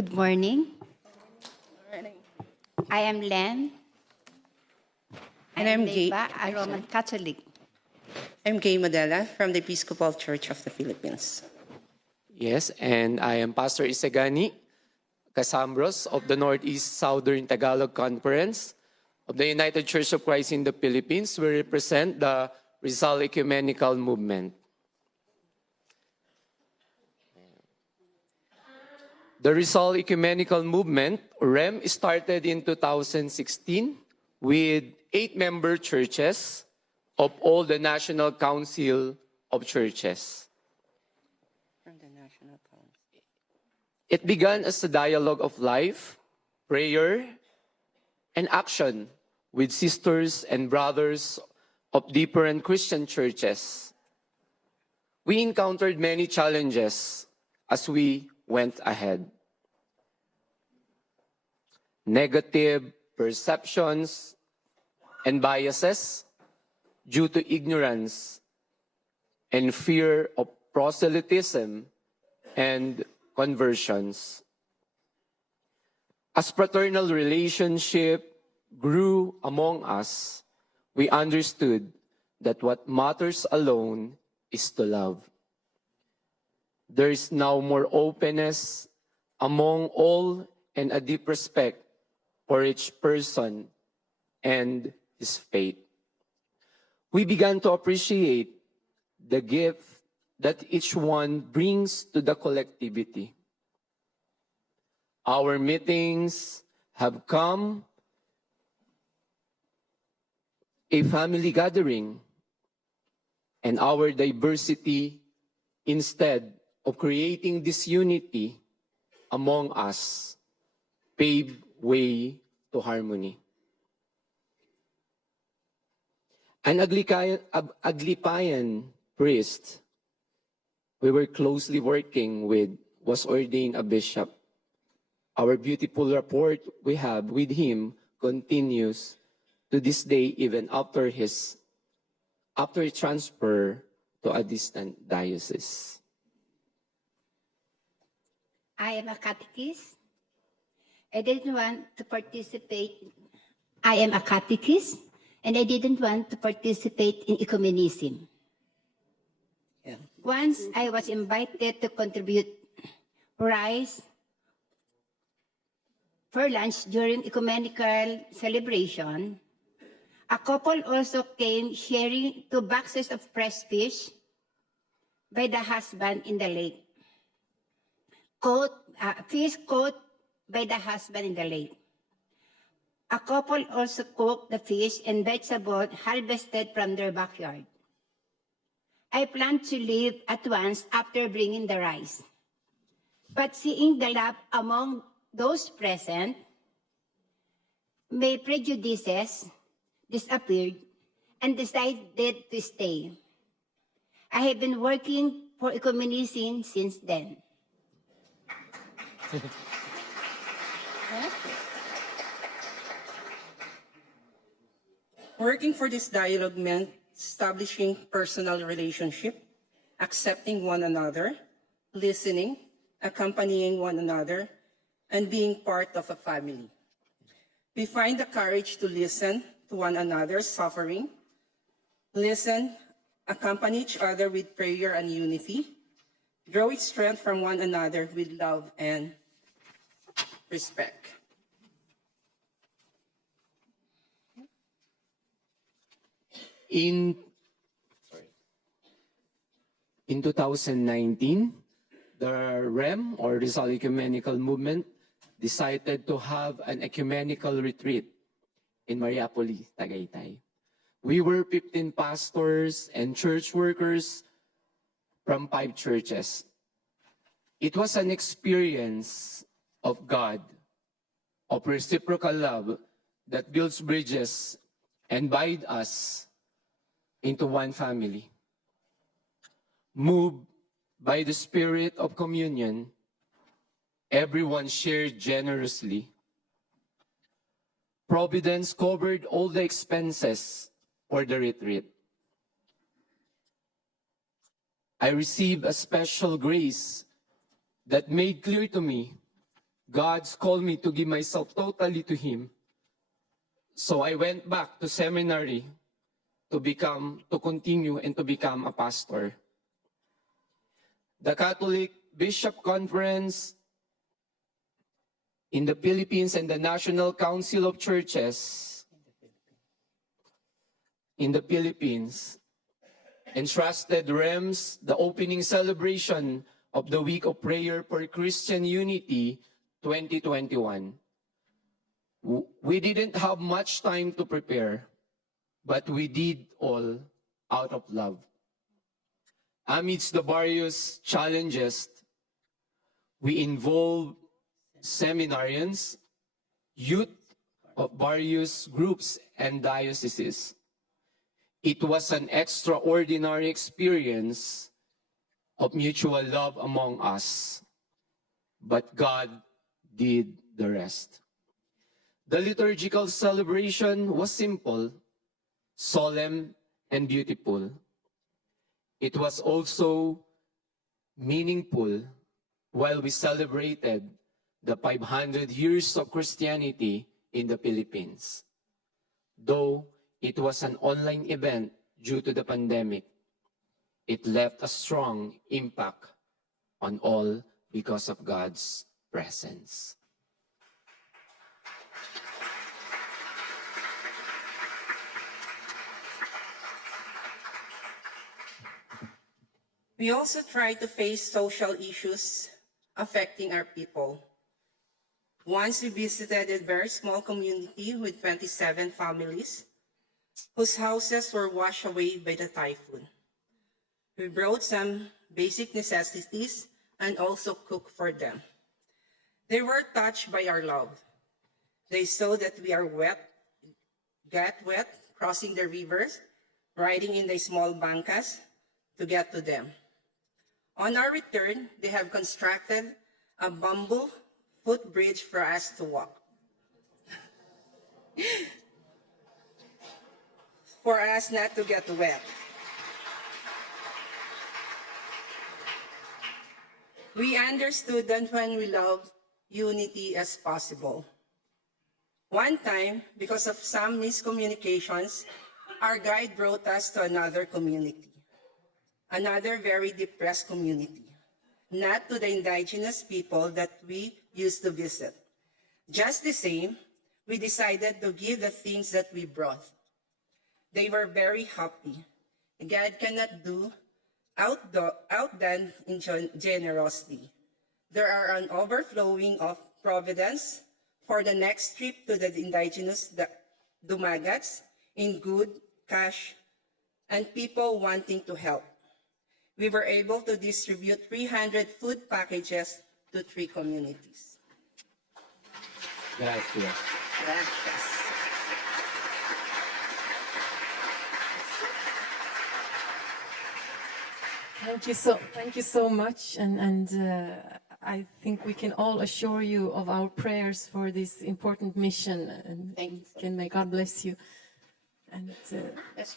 Good morning. I am Len. And I'm Gay. Leiva, a Roman Catholic. I'm Gay Madela from the Episcopal Church of the Philippines. Yes, and I am Pastor Isagani Casambros of the Northeast Southern Tagalog Conference of the United Church of Christ in the Philippines. We represent the Rizal Ecumenical Movement. The Rizal Ecumenical Movement, REM, started in 2016 with 8-member churches of all the National Council of Churches. From the National Council. It began as a dialogue of life, prayer, and action with sisters and brothers of different Christian churches. We encountered many challenges as we went ahead. Negative perceptions and biases due to ignorance and fear of proselytism and conversions. As fraternal relationship grew among us, we understood that what matters alone is to love. There is now more openness among all and a deep respect for each person and his faith. We began to appreciate the gift that each one brings to the collectivity. Our meetings have come a family gathering, and our diversity, instead of creating disunity among us, paved way to harmony. An Aglipayan priest we were closely working with was ordained a bishop. Our beautiful rapport we have with him continues to this day, even after his transfer to a distant diocese. I am a catechist. I didn't want to participate. I am a catechist, and I didn't want to participate in ecumenism. Yeah. Once I was invited to contribute rice for lunch during ecumenical celebration. A couple also came sharing 2 boxes of fresh fish by the husband in the lake. Fish caught by the husband in the lake. A couple also cooked the fish and vegetables harvested from their backyard. I planned to leave at once after bringing the rice. But seeing the love among those present, my prejudices disappeared and decided to stay. I have been working for ecumenism since then. Working for this dialogue meant establishing personal relationship, accepting one another, listening, accompanying one another, and being part of a family. We find the courage to listen to one another's suffering, listen, accompany each other with prayer and unity, draw its strength from one another with love and respect. In 2019, the REM, or Rizal Ecumenical Movement, decided to have an ecumenical retreat in Mariapoli, Tagaytay. We were 15 pastors and church workers from 5 churches. It was an experience of God, of reciprocal love that builds bridges and binds us into one family. Moved by the spirit of communion, everyone shared generously. Providence covered all the expenses for the retreat. I received a special grace that made clear to me God's called me to give myself totally to Him. So I went back to seminary to continue and to become a pastor. The Catholic Bishop Conference in the Philippines and the National Council of Churches in the Philippines entrusted REMS the opening celebration of the Week of Prayer for Christian Unity 2021. We didn't have much time to prepare, but we did all out of love. Amidst the various challenges, we involved seminarians, youth of various groups and dioceses. It was an extraordinary experience of mutual love among us, but God did the rest. The liturgical celebration was simple, solemn, and beautiful. It was also meaningful while we celebrated the 500 years of Christianity in the Philippines. Though it was an online event due to the pandemic, it left a strong impact on all because of God's presence. We also try to face social issues affecting our people. Once we visited a very small community with 27 families whose houses were washed away by the typhoon. We brought some basic necessities and also cooked for them. They were touched by our love. They saw that we are got wet, crossing the rivers, riding in the small bancas to get to them. On our return, they have constructed a bamboo footbridge for us to walk. For us not to get wet. We understood that when we love, unity is possible. One time, because of some miscommunications, our guide brought us to another community. Another very depressed community, not to the indigenous people that we used to visit. Just the same, we decided to give the things that we brought. They were very happy. God cannot do outdone in generosity. There are an overflowing of providence for the next trip to the indigenous Dumagats in good cash and people wanting to help. We were able to distribute 300 food packages to 3 communities. Gracias. Gracias. Thank you so much, and I think we can all assure you of our prayers for this important mission. And Thank you. can may God bless you. And Yes,